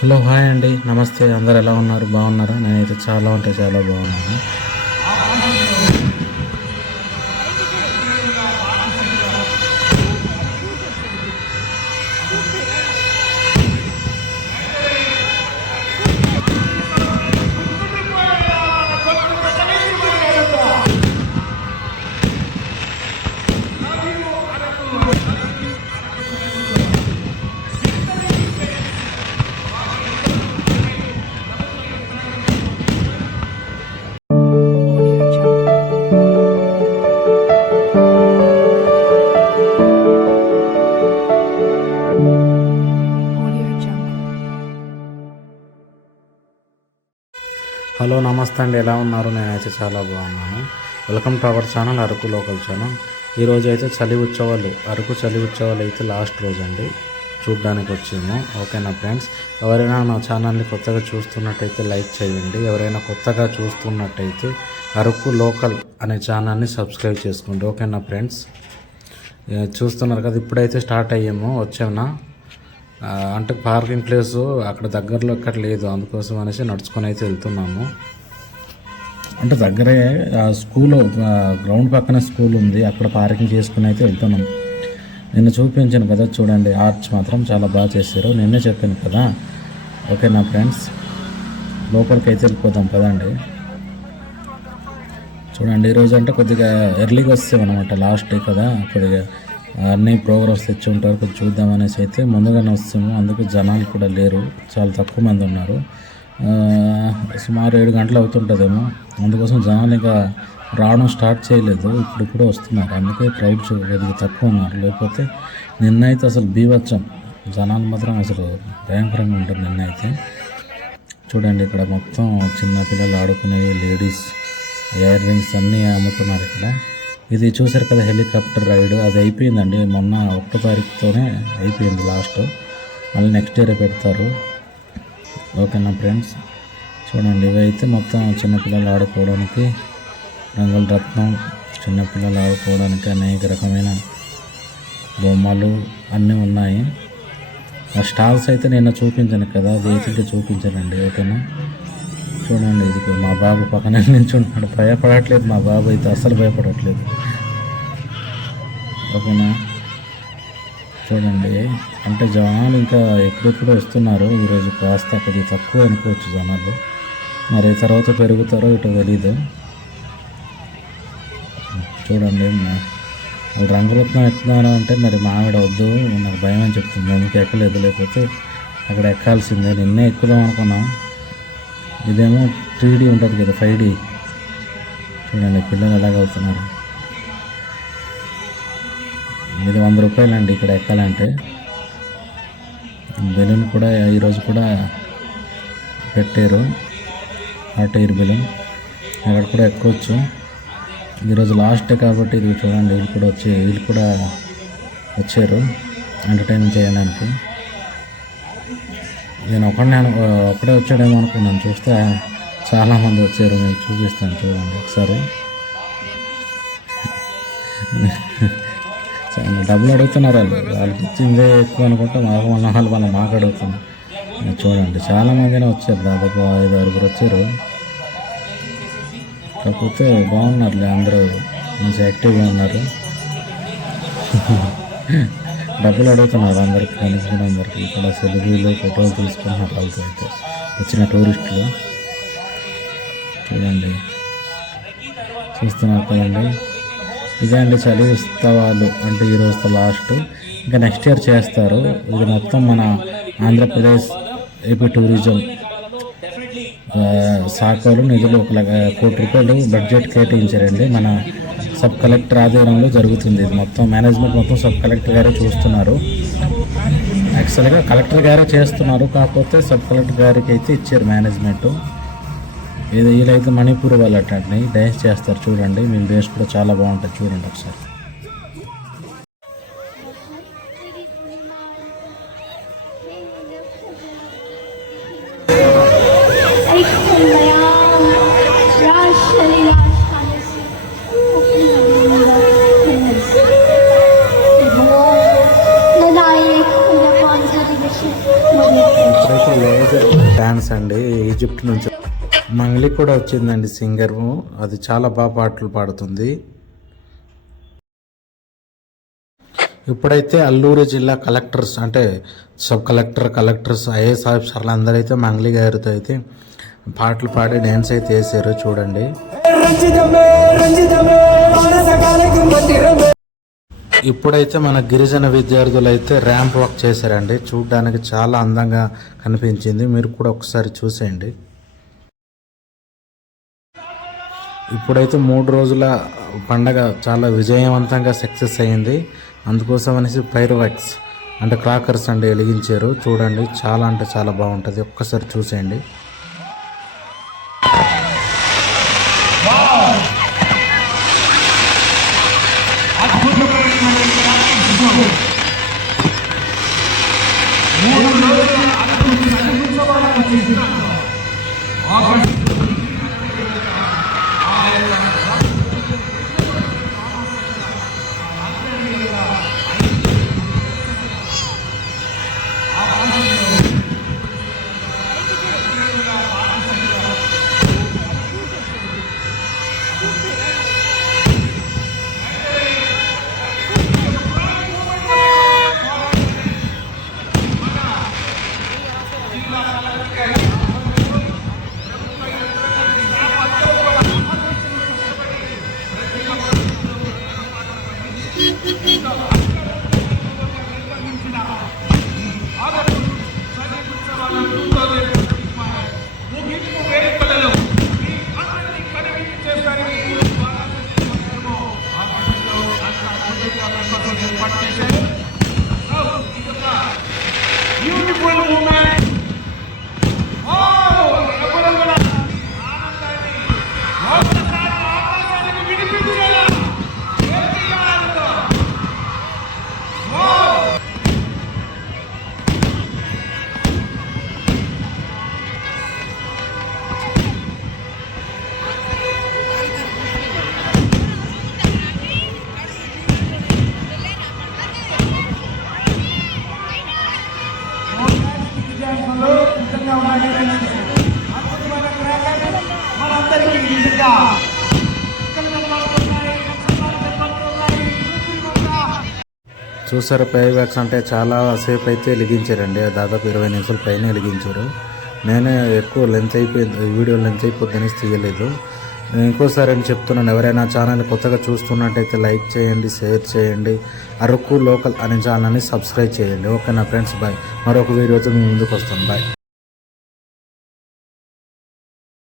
Hello hi అండి, నమస్తే. అందరు ఎలా ఉన్నారు? బాగున్నారా? నేనైతే చాలా బాగున్నాను. హలో నమస్తే అండి, ఎలా ఉన్నారు? నేనైతే చాలా బాగున్నాను. Welcome to our channel Araku local channel. ఈరోజు అయితే అరకు చలి ఉత్సవాలు అయితే లాస్ట్ రోజు అండి, చూడ్డానికి వచ్చాము. ఓకేనా ఫ్రెండ్స్, ఎవరైనా నా ఛానల్ని కొత్తగా చూస్తున్నట్టయితే లైక్ చేయండి. ఎవరైనా కొత్తగా చూస్తున్నట్టయితే అరకు లోకల్ అనే ఛానల్ని సబ్స్క్రైబ్ చేసుకోండి. ఓకేనా ఫ్రెండ్స్, చూస్తున్నారు కదా, ఇప్పుడైతే స్టార్ట్ అయ్యాము. వచ్చామునా అంటే పార్కింగ్ ప్లేసు అక్కడ దగ్గరలో ఎక్కడ లేదు, అందుకోసం అనేసి నడుచుకొని అయితే వెళ్తున్నాము. అంటే దగ్గరే స్కూల్, గ్రౌండ్ పక్కన స్కూల్ ఉంది, అక్కడ పార్కింగ్ చేసుకుని అయితే వెళ్తున్నాం. నిన్న చూపించాను కదా, చూడండి ఆర్చ్ మాత్రం చాలా బాగా చేశారు. నిన్నే చెప్పాను కదా. ఓకేనా ఫ్రెండ్స్, లోపలికి అయితే వెళ్ళిపోదాం కదండి. చూడండి, ఈరోజు అంటే కొద్దిగా ఎర్లీగా వస్తామన్నమాట, లాస్ట్ డే కదా, కొద్దిగా అన్ని ప్రోగ్రామ్స్ తెచ్చి ఉంటారు, కొంచెం చూద్దామనేసి అయితే ముందుగానే వస్తాము. అందుకు జనాలు కూడా లేరు, చాలా తక్కువ మంది ఉన్నారు. సుమారు 7 గంటలు అవుతుంటుందేమో, అందుకోసం జనాలు ఇంకా రావడం స్టార్ట్ చేయలేదు, ఇప్పుడు వస్తున్నారు. అందుకే క్రౌడ్ కొద్దిగా తక్కువ ఉన్నారు. లేకపోతే నిన్నైతే అసలు బీభత్సం, జనాలు మాత్రం అసలు భయంకరంగా ఉంటుంది నిన్నైతే. చూడండి, ఇక్కడ మొత్తం చిన్నపిల్లలు ఆడుకునే లేడీస్ ఇయర్ రింగ్స్ అన్నీ అమ్ముతున్నారు ఇక్కడ. ఇది చూసారు కదా, హెలికాప్టర్ రైడ్, అది అయిపోయిందండి. మొన్న 1వ తారీఖుతోనే అయిపోయింది లాస్ట్. మళ్ళీ నెక్స్ట్ ఇయర్ పెడతారు. ఓకేనా ఫ్రెండ్స్, చూడండి, ఇవైతే మొత్తం చిన్నపిల్లలు ఆడుకోవడానికి రంగుల రత్నం, చిన్నపిల్లలు ఆడుకోవడానికి అనేక రకమైన బొమ్మలు అన్నీ ఉన్నాయి. ఆ స్టాల్స్ అయితే నిన్న చూపించాను కదా, అది అయితే చూపించానండి. ఓకేనా, చూడండి, ఇది మా బాబు పక్కన నిల్చుంటున్నాడు, భయపడట్లేదు. మా బాబు అయితే అస్సలు భయపడట్లేదు. ఓకేనా, చూడండి, అంటే జనాలు ఇంకా ఎప్పుడెప్పుడు వస్తున్నారు. ఈరోజు కాస్త కొద్దిగా తక్కువ అనుకోవచ్చు జనాలు, మరి తర్వాత పెరుగుతారో ఇటో తెలీదు. చూడండి, రంగురత్నం ఎక్కుతున్నాను అంటే మరి మావిడ వద్దు, నాకు భయం అని చెప్తుంది, అందుకే ఎక్కలేదు. లేకపోతే అక్కడ ఎక్కాల్సిందే, నిన్నే ఎక్కుదాం అనుకున్నాం. ఇదేమో 3D ఉంటుంది కదా, 5D. చూడండి పిల్లలు ఎలాగవుతున్నారు. ఇది 100 రూపాయలండి ఇక్కడ ఎక్కాలంటే. బెలూన్ కూడా ఈరోజు కూడా పెట్టారు, హాట్ ఎయిర్ బెలూన్, అక్కడ కూడా ఎక్కొచ్చు. ఈరోజు లాస్ట్ డే కాబట్టి ఇది చూడండి, వీళ్ళు కూడా వచ్చారు ఎంటర్టైన్మెంట్ చేయడానికి. నేను ఒకడే వచ్చాడేమో అనుకున్నాను, చూస్తే చాలామంది వచ్చారు. నేను చూపిస్తాను, చూడండి ఒకసారి. డబ్బులు అడుగుతున్నారు వాళ్ళకి ఇచ్చిందే ఎక్కువ అనుకుంటే వాళ్ళు మాకు అడుగుతున్నారు. చూడండి, చాలామందినే వచ్చారు, దాదాపు 5-6 వచ్చారు. కాకపోతే బాగున్నారులే, అందరూ మంచి యాక్టివ్గా ఉన్నారు. డబ్బులు అడుగుతున్నారు అందరికి, కనిపించిన అందరికి. ఇక్కడ సెల్ఫీలు ఫోటోలు తీసుకున్నారు వాళ్ళతో అయితే వచ్చిన టూరిస్టులు. చూడండి, చూస్తున్నారు కదండి. ఇదే అండి చలి ఉత్సవాలు అంటే ఈరోజుతో లాస్ట్, ఇంకా నెక్స్ట్ ఇయర్ చేస్తారు. ఇది మొత్తం మన ఆంధ్రప్రదేశ్ ఏపీ టూరిజం శాఖలు నిధులు 1 కోటి రూపాయలు బడ్జెట్ కేటాయించారండి. మన సబ్ కలెక్టర్ ఆధ్వర్యంలో జరుగుతుంది. ఇది మొత్తం మేనేజ్మెంట్ మొత్తం సబ్ కలెక్టర్ గారే చూస్తున్నారు. యాక్చువల్గా కలెక్టర్ గారే చేస్తున్నారు, కాకపోతే సబ్ కలెక్టర్ గారికి అయితే ఇచ్చారు మేనేజ్మెంట్. వీళ్ళైతే మణిపూర్ వాళ్ళు అట్లాంటి డ్యాన్స్ చేస్తారు. చూడండి, మీ డ్యాన్స్ కూడా చాలా బాగుంటుంది, చూడండి ఒకసారి. లేజర్ డ్యాన్స్ అండి, ఈజిప్ట్ నుంచి మంగ్లీ కూడా వచ్చిందండి సింగర్. అది చాలా బాగా పాటలు పాడుతుంది. ఇప్పుడైతే అల్లూరు జిల్లా కలెక్టర్స్ అంటే సబ్ కలెక్టర్స్ ఐఏఎస్ ఆఫీసర్లు అందరూ అయితే మంగ్లీ గారితో అయితే పాటలు పాడి డ్యాన్స్ అయితే వేసారు చూడండి. ఇప్పుడైతే మన గిరిజన విద్యార్థులు అయితే ర్యాంప్ వాక్ చేశారండి. చూడడానికి చాలా అందంగా కనిపించింది. మీరు కూడా ఒకసారి చూసేయండి. ఇప్పుడైతే 3 రోజుల పండగ చాలా విజయవంతంగా సక్సెస్ అయ్యింది. అందుకోసం అనేసి ఫైర్వర్క్స్ అంటే క్రాకర్స్ అంటే వెలిగించారు. చూడండి చాలా అంటే చాలా బాగుంటుంది. ఒక్కసారి చూసేయండి. చూసారు ఫైర్ వర్క్స్ అంటే చాలా సేపు అయితే వెలిగించారండి. దాదాపు 20 నిమిషాల పైన వెలిగించారు. నేనే ఎక్కువ లెంత్ అయిపోయింది, వీడియో లెంత్ అయిపోద్దని తీయలేదు. ఇంకోసారి అని చెప్తున్నాను, ఎవరైనా ఛానల్ కొత్తగా చూస్తున్నట్టయితే లైక్ చేయండి, షేర్ చేయండి, అరకు లోకల్ అనే ఛానల్ని సబ్స్క్రైబ్ చేయండి. ఓకే నా ఫ్రెండ్స్, బాయ్. మరొక వీడియోతో మీ ముందుకు వస్తాను. బాయ్.